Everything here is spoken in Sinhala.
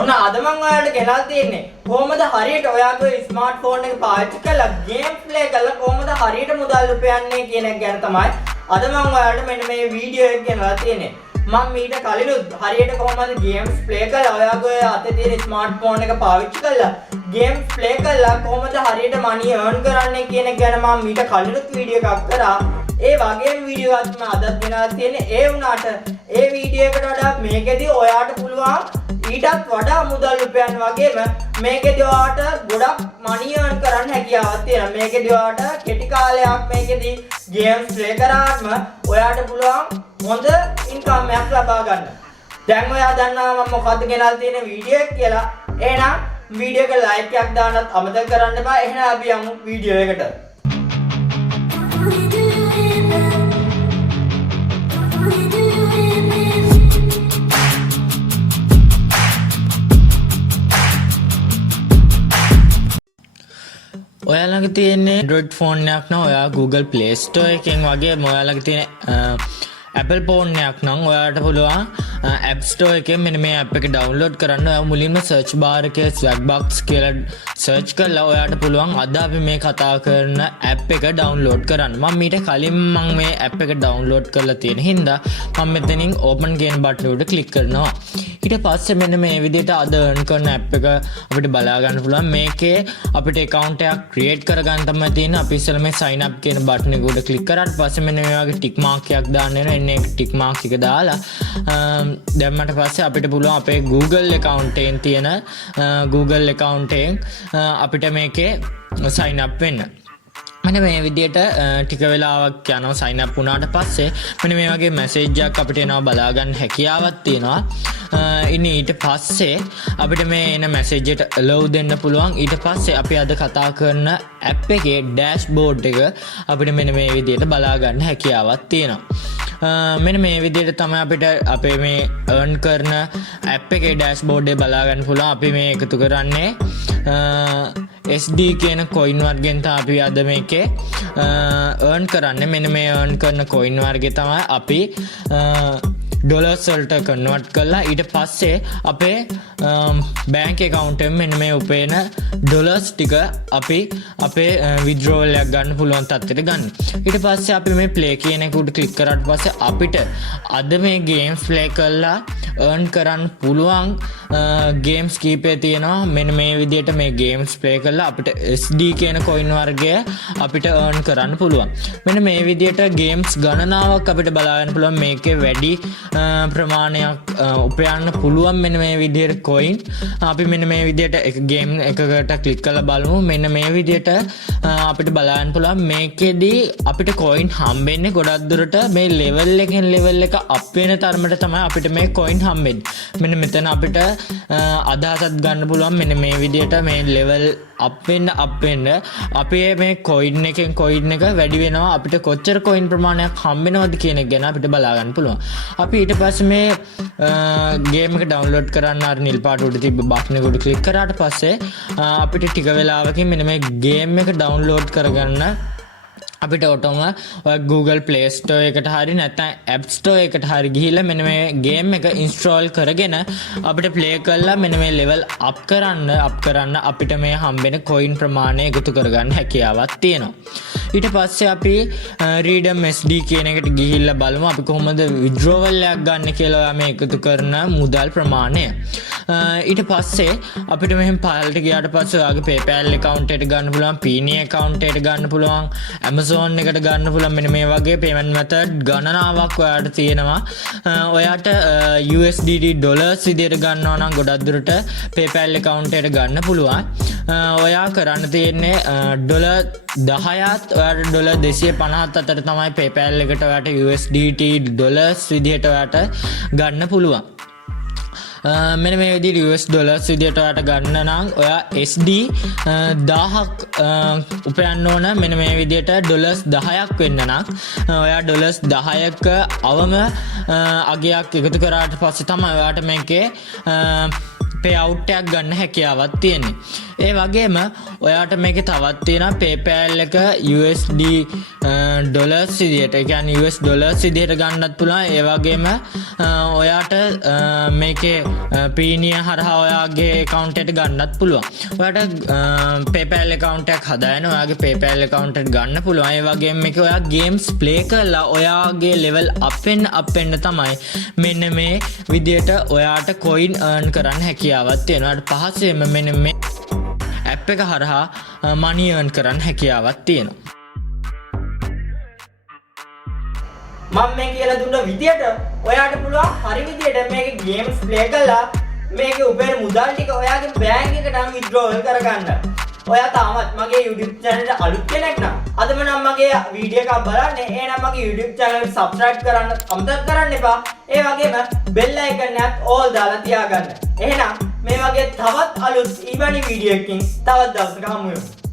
ඔන්න අද මම ඔයාලට ගෙනල්ලා තියෙන්නේ කොහොමද හරියට ඔයාගේ ස්මාර්ට්ෆෝන් එක පාවිච්චි කරලා ගේම් ප්ලේ කරලා කොහොමද හරියට මුදල් උපයන්නේ කියන එක ගැන තමයි අද මම ඔයාලට මෙන්න මේ වීඩියෝ එක ගෙනල්ලා තියෙන්නේ. මම මීට කලිනුත් හරියට කොහොමද ගේම්ස් ප්ලේ කරලා ඔයාගේ අතේ තියෙන ස්මාර්ට්ෆෝන් එක පාවිච්චි කරලා ගේම්ස් ප්ලේ කරලා කොහොමද හරියට මනි earn කරන්නේ කියන එක ගැන මම මීට කලිනුත් වීඩියෝ එකක් කරා. ඒ වගේම වීඩියෝ එකක් මම අදත් ගෙනල්ලා තියෙන්නේ. ඒ වුණාට ඒ වීඩියෝ එකට වඩා මේකෙදි ඔයාට පුළුවන් ඊටත් වඩා මුදල් උපයන්න වගේම මේකෙදි ඔයාට ගොඩක් මනි earn කරන්න හැකියාවක් තියෙනවා. මේකෙදි ඔයාට කෙටි කාලයක් මේකෙදි ගේම්ස් ප්ලේ කරාම ඔයාට පුළුවන් හොඳ ඉන්කම් එකක් ලබා ගන්න. දැන් ඔයා දන්නවා මම මොකද්ද ගෙනල්ලා තියෙන වීඩියෝ එක කියලා. එහෙනම් වීඩියෝ එක ලයික් එකක් දාන්නත් අමතක කරන්න එපා. එහෙනම් අපි යමු වීඩියෝ එකට. ඔයාලගේ තියෙන්නේ Android ෆෝන් එකක් නම් ඔයා Google Play Store එකෙන් වගේ ඔයාලගේ තියෙන Apple ෆෝන් එකක් නම් ඔයාලට පුළුවන් App Store එකෙන් මෙන්න මේ app එක download කරන්න. ඔයා මුලින්ම search bar එකේ Swagbucks කියලා search කරලා ඔයාට පුළුවන් අද අපි මේ කතා කරන app එක download කරන්න. මම ඊට කලින් මම මේ app එක download කරලා තියෙන හින්දා මම මෙතනින් open කියන button එකට click කරනවා. ඊට පස්සේ මෙන්න මේ විදිහට අද earn කරන app එක අපිට බලා ගන්න පුළුවන්. මේකේ අපිට account එකක් create කරගන්න තමයි තියෙන්නේ. අපි ඉස්සෙල්ලා මේ sign up කියන button එක උඩ click කරාට පස්සේ මෙන්න මේ වගේ tick mark එකක් දාන්න වෙනවා. එන්නේ tick mark එක දාලා දැම්මට පස්සේ අපිට පුළුවන් අපේ Google account එකෙන් තියෙන Google account එකෙන් අපිට මේකේ sign up වෙන්න. මෙන්න මේ විදිහට ටික වෙලාවක් යනවා sign up වුණාට පස්සේ මෙන්න මේ වගේ message එකක් අපිට එනවා බලා ගන්න හැකියාවක් තියෙනවා. ඉතින් ඊට පස්සේ අපිට මේ එන message එකට allow දෙන්න පුළුවන්. ඊට පස්සේ අපි අද කතා කරන app එකේ dashboard එක අපිට මෙන්න මේ විදිහට බලා ගන්න හැකියාවක් තියෙනවා. මෙන්න මේ විදිහට තමයි අපිට අපේ මේ earn කරන app එකේ dashboard එක බලා ගන්න පුළුවන්. අපි මේ එකතු කරන්නේ SD කියන coin වර්ගයෙන් තමයි අපි අද මේකේ earn කරන්නේ. මෙන්න මේ earn කරන coin වර්ගය තමයි අපි ඩොලර්ස් වලට කන්වර්ට් කරලා ඊට පස්සේ අපේ බැංක් account එකෙන් මෙන්න මේ උපයන ඩොලර්ස් ටික අපි අපේ withdrawal එකක් ගන්න පුළුවන් තත්ත්වයට ගන්න. ඊට පස්සේ අපි මේ play කියන එක උඩ click කරාට පස්සේ අපිට අද මේ games play කරලා earn කරන්න පුළුවන් games කීපය තියෙනවා. මෙන්න මේ විදිහට මේ games play කරලා අපිට SD කියන coin වර්ගය අපිට earn කරන්න පුළුවන්. මෙන්න මේ විදිහට games ගණනාවක් අපිට බලා ගන්න පුළුවන්. මේකේ වැඩි ප්‍රමාණයක් උපයන්න පුළුවන් මෙන්න මේ විදිහට coin. අපි මෙන්න මේ විදිහට එක game එකකට click කරලා බලමු. මෙන්න මේ විදිහට අපිට බලන්න පුළුවන් මේකෙදි අපිට coin හම්බෙන්නේ ගොඩක් දුරට මේ level එකෙන් level එක up වෙන තරමට තමයි අපිට මේ coin හම්බෙන්නේ. මෙන්න මෙතන අපිට අදහසක් ගන්න පුළුවන් මෙන්න මේ විදිහට මේ level up වෙන්න අපේ මේ coin එකෙන් coin එක වැඩි වෙනවා. අපිට කොච්චර coin ප්‍රමාණයක් හම්බෙනවද කියන එක ගැන අපිට බලා ගන්න පුළුවන්. අපි ඊට පස්සේ මේ ගේම් එක download කරන්න අර නිල් පාට උඩ තිබ්බ බටන් එක උඩ click කරාට පස්සේ අපිට ටික වෙලාවකින් මෙන්න මේ ගේම් එක download කරගන්න අපිට ඔටෝම Google Play Store එකට හරි නැත්නම් App Store එකට හරි ගිහිල්ලා මෙන්න මේ ගේම් එක install කරගෙන අපිට play කරලා මෙන්න මේ level up කරන්න අපිට මේ හම්බෙන coin ප්‍රමාණය එකතු කරගන්න හැකියාවක් තියෙනවා. ඊට පස්සේ අපි Redeem SD කියන එකට ගිහිල්ලා බලමු අපි කොහොමද withdrawal එකක් ගන්න කියලා. ඔයා මේ එකතු කරන මුදල් ප්‍රමාණය. ඊට පස්සේ අපිට මෙහෙම පහළට ගියාට පස්සේ ඔයාගේ PayPal account එකට ගන්න පුළුවන්, Payne account එකට ගන්න පුළුවන්, Amazon එකට ගන්න පුළුවන්. මෙන්න මේ වගේ payment method ගණනාවක් ඔයාට තියෙනවා. ඔයාට USDT dollars විදියට ගන්නවා නම් ගොඩක් දුරට PayPal account එකට ගන්න පුළුවන්. ඔයා කරන්න තියෙන්නේ ඩොලර් 10ත් ඔයාට ඩොලර් 250ත් අතර තමයි PayPal එකට ඔයාට USDT dollars විදියට ඔයාට ගන්න පුළුවන්. මෙන්න මේ විදිහට US dollars විදියට ඔයාට ගන්න නම් ඔයා SD 1000ක් උපයන්න ඕන. මෙන්න මේ විදිහට dollars 10ක් වෙන්න නම් ඔයා dollars 10ක අවම අගයක් එකතු කරාට පස්සේ තමයි ඔයාට මේකේ payout එකක් ගන්න හැකියාවක් තියෙන්නේ. ඒ වගේම ඔයාට මේකේ තවත් තියෙනවා PayPal එක USD ඩොලර්ස් විදියට, ඒ කියන්නේ US ඩොලර්ස් විදියට ගන්නත් පුළුවන්. ඒ වගේම ඔයාට මේකේ ප්‍රීමියම් හරහා ඔයාගේ account එකට ගන්නත් පුළුවන්. ඔයාට PayPal account එකක් හදාගෙන ඔයාගේ PayPal account එකට ගන්න පුළුවන්. ඒ වගේම මේක ඔයා games play කරලා ඔයාගේ level up වෙන්න තමයි මෙන්න මේ විදියට ඔයාට coin earn කරන්න හැකියාවක් තියෙනවා. ඔයාට පහසෙම මෙන්න මේ app එක හරහා money earn කරන්න හැකියාවක් තියෙනවා. මම මේ කියලා දුන්න විදියට ඔයාට පුළුවන් හරි විදියට මේක ගේම්ස් ප්ලේ කරලා මේකේ උපරිම මුදල් ටික ඔයාගේ බැංක් එකටම විත්ඩ්‍රෝවල් කරගන්න. ඔයා තාමත් මගේ YouTube channel එකට අලුත් කෙනෙක් නම් අදම නම් මගේ වීඩියෝ එකක් බලන්න. එහෙනම් මගේ YouTube channel එක subscribe කරන්න අමතක කරන්න එපා. ඒ වගේම bell icon එකත් all දාලා තියාගන්න. එහෙනම් මේ වගේ තවත් අලුත් ඊවැනි වීඩියෝ එකකින් තවත් දවසක හමු වෙමු.